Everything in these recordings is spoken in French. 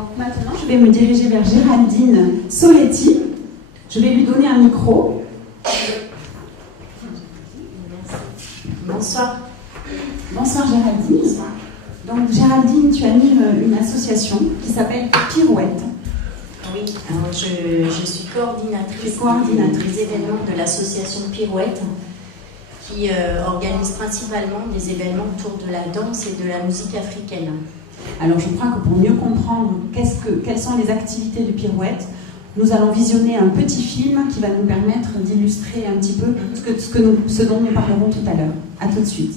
Donc maintenant, je vais me diriger vers Géraldine Soletti. Je vais lui donner un micro. Bonsoir. Bonsoir Géraldine. Bonsoir. Donc Géraldine, tu animes une association qui s'appelle Pirouette. Oui, alors je suis coordinatrice des événements de l'association Pirouette qui organise principalement des événements autour de la danse et de la musique africaine. Alors je crois que pour mieux comprendre quelles sont les activités de Pirouette, nous allons visionner un petit film qui va nous permettre d'illustrer un petit peu ce dont nous parlerons tout à l'heure. À tout de suite.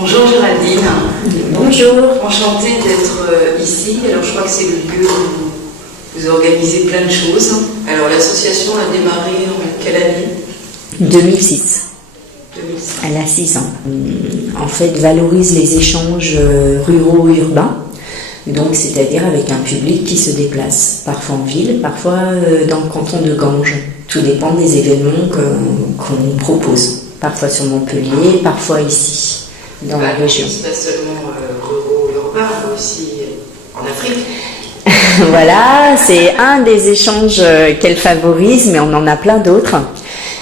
Bonjour Géraldine. Bonjour. Enchantée d'être ici. Alors je crois que c'est le lieu où vous organisez plein de choses. Alors l'association a démarré en quelle année? 2006. 2006. Elle a 6 ans. En fait, valorise les échanges ruraux-urbains. Donc, c'est-à-dire avec un public qui se déplace, parfois en ville, parfois dans le canton de Ganges. Tout dépend des événements qu'on propose. Parfois sur Montpellier, parfois ici, dans la région. C'est pas seulement ruraux-urbains, mais aussi en Afrique. Voilà, c'est un des échanges qu'elle favorise, mais on en a plein d'autres.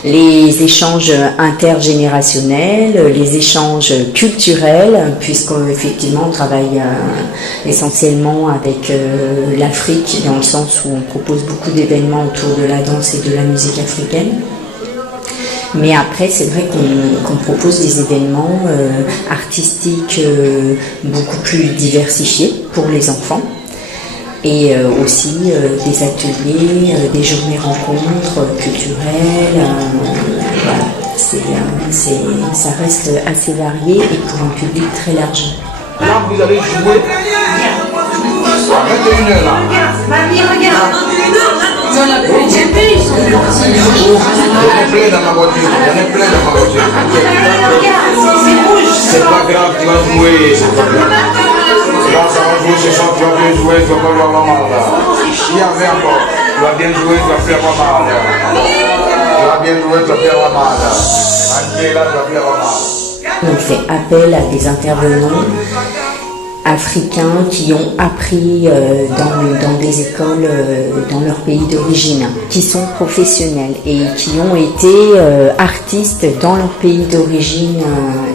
Les échanges intergénérationnels, les échanges culturels, puisqu'effectivement on travaille essentiellement avec l'Afrique, dans le sens où on propose beaucoup d'événements autour de la danse et de la musique africaine. Mais après, c'est vrai qu'on propose des événements artistiques beaucoup plus diversifiés pour les enfants. Et aussi des ateliers, des journées rencontres culturelles. Voilà, ça reste assez varié et pour un public très large. Là, vous allez jouer à 21h là. Mamie, regarde. J'en ai plein dans ma voiture. C'est pas grave, tu vas jouer. Là, ça va jouer ce soir, tu vas bien jouer, tu vas pas lui avoir mal là. Il y avait encore. Tu vas bien jouer, tu vas plus avoir mal là. Tu vas bien jouer, tu vas plus avoir mal là. Angela, tu vas plus avoir mal. On fait appel à des intervenants africains qui ont appris dans des écoles dans leur pays d'origine, qui sont professionnels et qui ont été artistes dans leur pays d'origine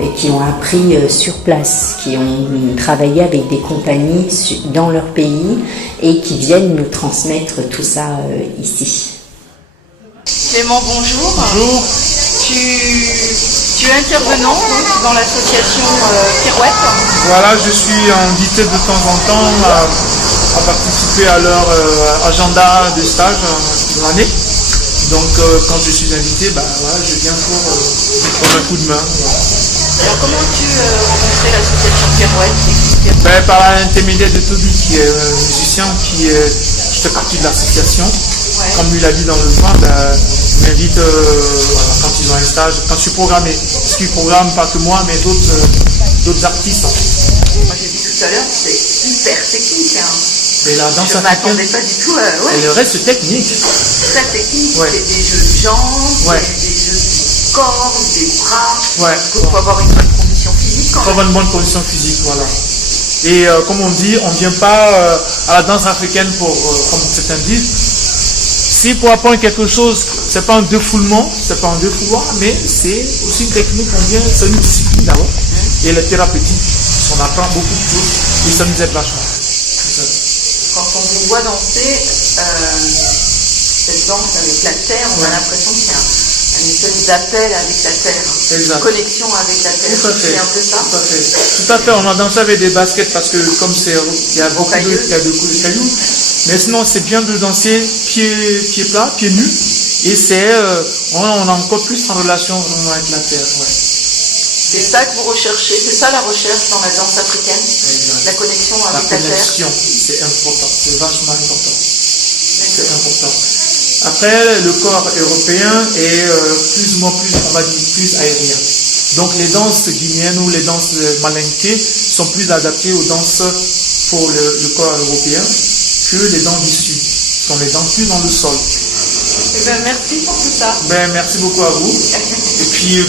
et qui ont appris sur place, qui ont travaillé avec des compagnies dans leur pays et qui viennent nous transmettre tout ça ici. Clément, bonjour. Bonjour. Tu es intervenant donc, dans l'association Pirouette. Voilà, je suis invité de temps en temps à participer à leur agenda de stage de l'année. Donc quand je suis invité, voilà, je viens pour un coup de main. Alors comment as-tu rencontré l'association Pirouette? Par l'intermédiaire de Toby qui est musicien, qui fait partie de l'association. Ouais. Comme lui l'a dit dans le joint, il m'invite quand ils ont un stage, quand je suis programmé. Parce qu'ils programment pas que moi, mais d'autres artistes. Moi j'ai dit tout à l'heure, c'est hyper technique. Hein. Mais la danse je ne m'attendais pas du tout. Et le reste c'est technique. Très technique, Ouais. c'est des jeux de jambes, Ouais. des jeux du corps, des bras. Ouais. Il faut avoir une bonne condition physique. Il faut avoir une bonne condition physique, voilà. Et comme on dit, on ne vient pas à la danse africaine pour, comme certains disent, si pour apprendre quelque chose, c'est pas un défoulement, mais c'est aussi une technique, c'est une discipline d'abord. Et le thérapeutique, on apprend beaucoup de choses et ça nous aide vachement. Quand on vous voit danser, cette danse avec la terre, on a l'impression qu'il y a une espèce d'appel avec la terre, Exact. une connexion avec la terre. Tout à fait. C'est un peu ça. Tout à fait. On a dansé avec des baskets parce que comme il y a beaucoup de cailloux, mais sinon c'est bien de danser pieds plats, pieds nus, et on est encore plus en relation vraiment avec la terre. Ouais. C'est ça que vous recherchez, c'est ça la recherche dans la danse africaine, Exact. la connexion La avec la terre. connexion, c'est important, c'est vachement important. C'est important. Après, le corps européen est plus, on va dire, plus aérien. Donc les danses guinéennes ou les danses malinquées sont plus adaptées aux danses pour le corps européen que les danses du Sud. Ce sont les danses plus dans le sol. Eh ben, merci pour tout ça. Merci beaucoup à vous. Et puis,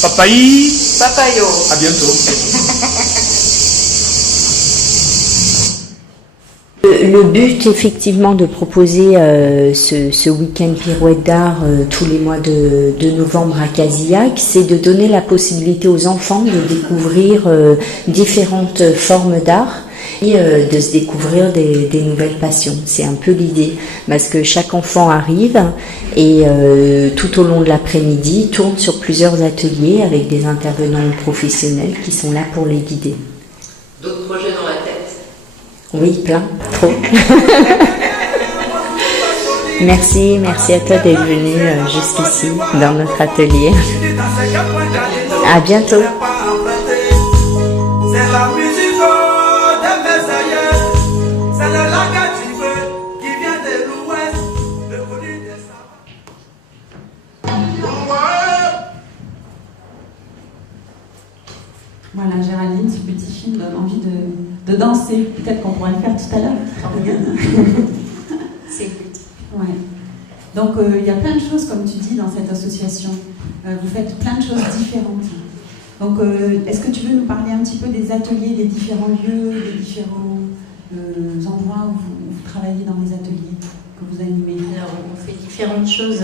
papayi. Papayo. À bientôt. Le but, effectivement, de proposer ce week-end pirouette d'art tous les mois de novembre à Casillac, c'est de donner la possibilité aux enfants de découvrir différentes formes d'art et de se découvrir des nouvelles passions. C'est un peu l'idée, parce que chaque enfant arrive et tout au long de l'après-midi tourne sur plusieurs ateliers avec des intervenants professionnels qui sont là pour les guider. D'autres projets dans la tête? Oui, plein, trop. Merci à toi d'être venu jusqu'ici dans notre atelier. À bientôt. Voilà, Géraldine, ce petit film donne envie de danser. Peut-être qu'on pourra le faire tout à l'heure. C'est good. Ouais. Donc, il y a plein de choses, comme tu dis, dans cette association. Vous faites plein de choses différentes. Donc, est-ce que tu veux nous parler un petit peu des ateliers, des différents lieux, des différents endroits où vous travaillez dans les ateliers que vous animez? Alors, on fait différentes choses.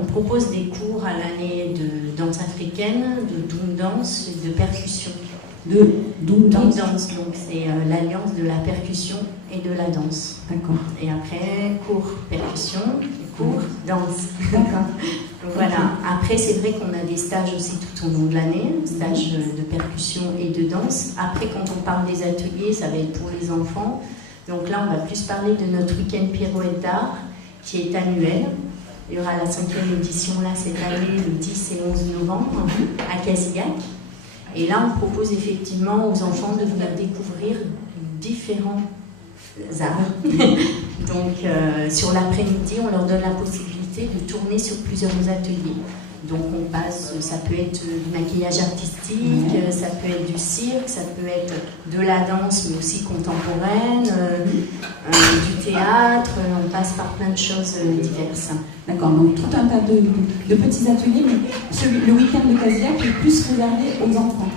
On propose des cours à l'année de danse africaine, de doom dance et de percussion. De doom dance. Donc c'est l'alliance de la percussion et de la danse. D'accord. Et après, cours percussion, cours danse. D'accord. Donc voilà. Après, c'est vrai qu'on a des stages aussi tout au long de l'année, stages de percussion et de danse. Après, quand on parle des ateliers, ça va être pour les enfants. Donc là, on va plus parler de notre week-end pirouette d'art, qui est annuel. Il y aura la 5e édition là cette année, le 10 et 11 novembre, à Casillac. Et là, on propose effectivement aux enfants de venir découvrir différents arts. Donc, sur l'après-midi, on leur donne la possibilité de tourner sur plusieurs ateliers. Donc, on passe, ça peut être du maquillage artistique, ça peut être du cirque, ça peut être de la danse, mais aussi contemporaine, du théâtre, on passe par plein de choses diverses. D'accord, donc tout un tas de petits ateliers, mais le week-end de Casillac est plus réservé aux enfants.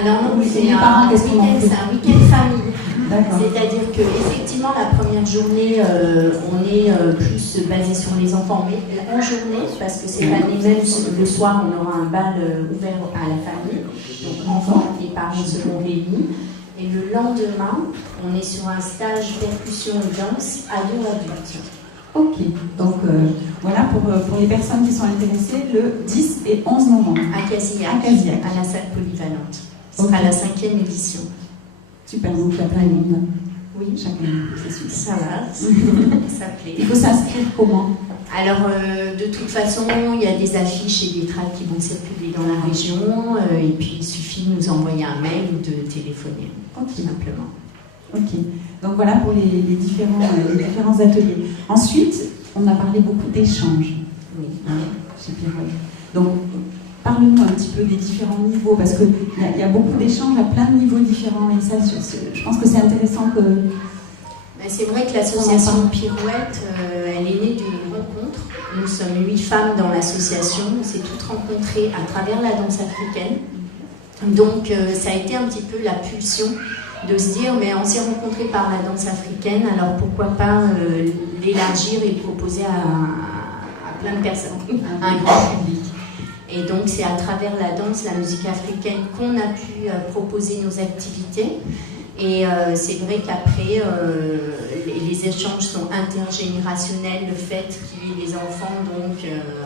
Alors non, c'est les un parents, qu'est-ce qu'on en fait? un week-end famille. D'accord. C'est-à-dire qu'effectivement, la première journée, on est plus basé sur les enfants, mais en journée, parce que c'est l'année même, le soir, on aura un bal ouvert à la famille. Donc enfants et parents seront réunis. Et le lendemain, on est sur un stage percussion et danse ado-adulte. Ok, donc voilà pour les personnes qui sont intéressées, le 10 et 11 novembre. À Casillac, à la salle polyvalente. Ce sera la 5e édition. Super, donc il y a plein de monde. Oui, chaque année, c'est super. Ça va, ça plaît. Il faut s'inscrire comment? Alors, de toute façon, il y a des affiches et des tracts qui vont circuler dans la région, et puis il suffit de nous envoyer un mail ou de téléphoner, tout simplement. Ok, donc voilà pour les différents ateliers. Ensuite, on a parlé beaucoup d'échanges. Oui. Chez Pirouette. Donc, parle-nous un petit peu des différents niveaux, parce qu'il y a beaucoup d'échanges à plein de niveaux différents, et ça, je pense que c'est intéressant que... C'est vrai que l'association Pirouette, elle est née d'une rencontre. Nous sommes 8 femmes dans l'association, on s'est toutes rencontrées à travers la danse africaine. Donc, ça a été un petit peu la pulsion de se dire, mais on s'est rencontrés par la danse africaine, alors pourquoi pas l'élargir et le proposer à plein de personnes, à un grand public. Et donc c'est à travers la danse, la musique africaine qu'on a pu proposer nos activités. Et c'est vrai qu'après, les échanges sont intergénérationnels, le fait qu'il y ait des enfants donc,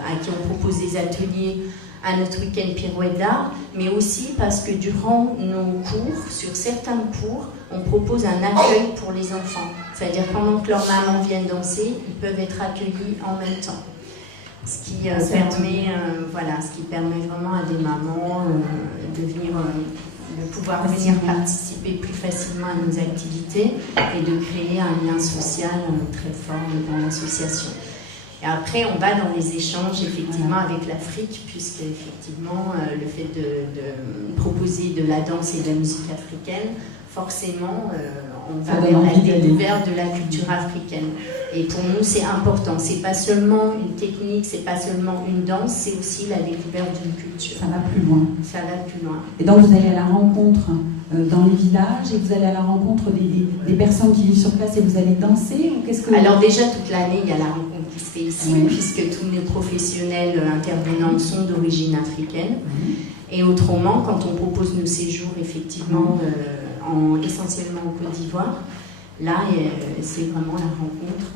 à qui on propose des ateliers à notre week-end pirouette d'art, mais aussi parce que durant nos cours, sur certains cours, on propose un accueil pour les enfants. C'est-à-dire pendant que leurs mamans viennent danser, ils peuvent être accueillis en même temps. Ce qui permet vraiment à des mamans de pouvoir venir participer plus facilement à nos activités et de créer un lien social très fort dans l'association. Et après, on va dans les échanges effectivement avec l'Afrique, puisque effectivement, le fait de proposer de la danse et de la musique africaine, forcément, on va vers la découverte de la culture africaine. Et pour nous, c'est important. C'est pas seulement une technique, c'est pas seulement une danse, c'est aussi la découverte d'une culture. Ça va plus loin. Ça va plus loin. Et donc, vous allez à la rencontre dans les villages et vous allez à la rencontre des personnes qui vivent sur place et vous allez danser ou qu'est-ce que... Alors déjà, toute l'année, il y a la rencontre qui se fait ici, puisque tous nos professionnels intervenants sont d'origine africaine. Et autrement, quand on propose nos séjours, effectivement, essentiellement en Côte d'Ivoire, là, c'est vraiment la rencontre.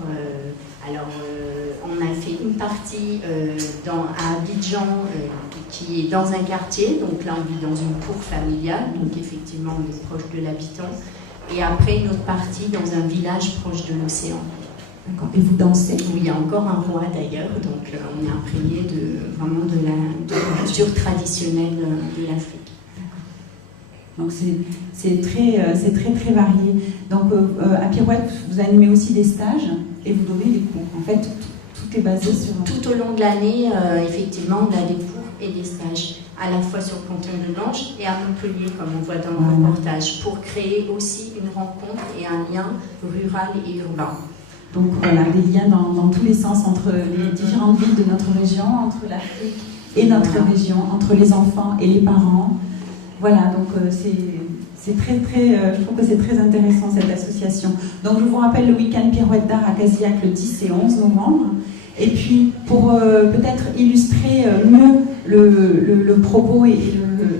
On a fait une partie à Abidjan, qui est dans un quartier, donc là, on vit dans une cour familiale, donc effectivement, on est proche de l'habitant. Et après, une autre partie dans un village proche de l'océan. D'accord. Et vous dansez? Oui, il y a encore un roi d'ailleurs, donc on est imprégné vraiment de la culture traditionnelle de l'Afrique. Donc c'est très varié. Donc à Pirouette, vous animez aussi des stages et vous donnez des cours. En fait, tout est basé sur... Tout au long de l'année, effectivement, on a des cours et des stages, à la fois sur le canton de Blanche et à Montpellier, comme on voit dans le reportage, pour créer aussi une rencontre et un lien rural et urbain. Donc voilà, des liens dans tous les sens entre les différentes villes de notre région, entre l'Afrique et notre région, entre les enfants et les parents. Voilà, donc c'est très, je trouve que c'est très intéressant cette association. Donc je vous rappelle le week-end Pirouette d'art à Casillac le 10 et 11 novembre. Et puis pour peut-être illustrer mieux le propos et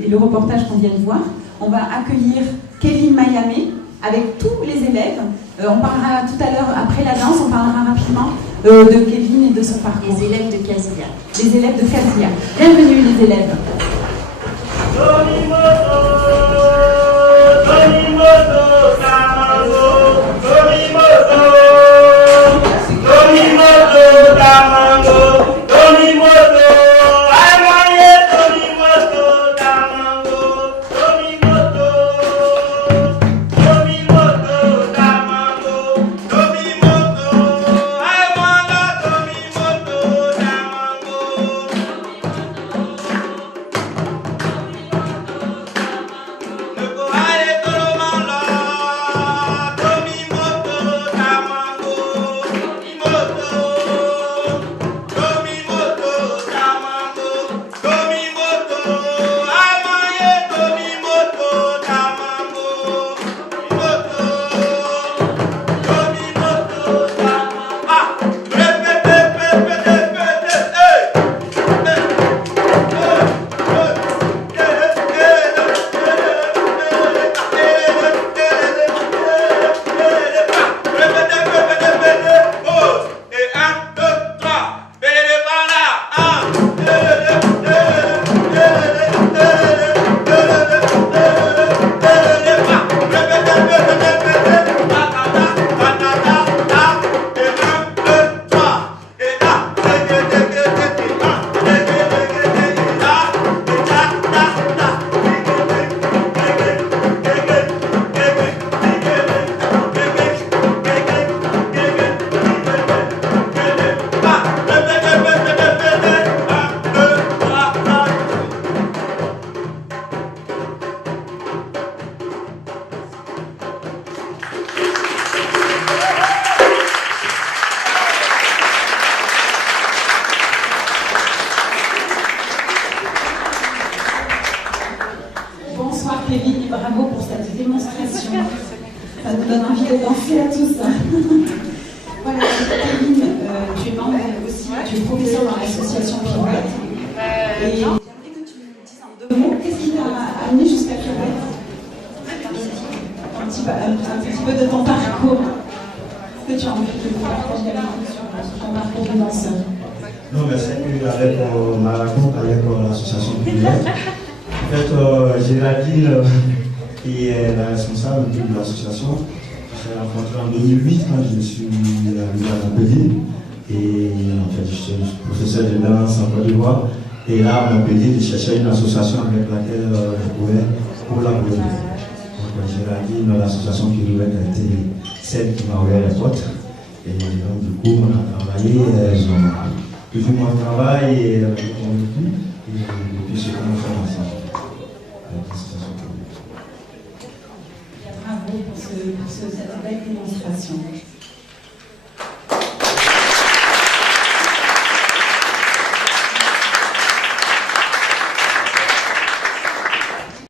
le reportage qu'on vient de voir, on va accueillir Kevin Mayamé avec tous les élèves. On parlera tout à l'heure, après la danse, on parlera rapidement de Kevin et de son parcours. Les élèves de Casillac. Les élèves de Casillac. Bienvenue les élèves. Géraldine, qui est la responsable de l'association, je l'ai rencontrée en 2008 quand je suis arrivé à Montpellier. Et en fait, je suis professeur de danse en Côte d'Ivoire. Et là, à Montpellier, je cherchais une association avec laquelle je pouvais collaborer. Donc, Géraldine, l'association Pirouette a été celle qui m'a ouvert les portes. Et donc, du coup, on a travaillé, plus ou moins travail et on est plus. Et depuis ce temps, on fait ensemble. Bravo pour cette belle démonstration.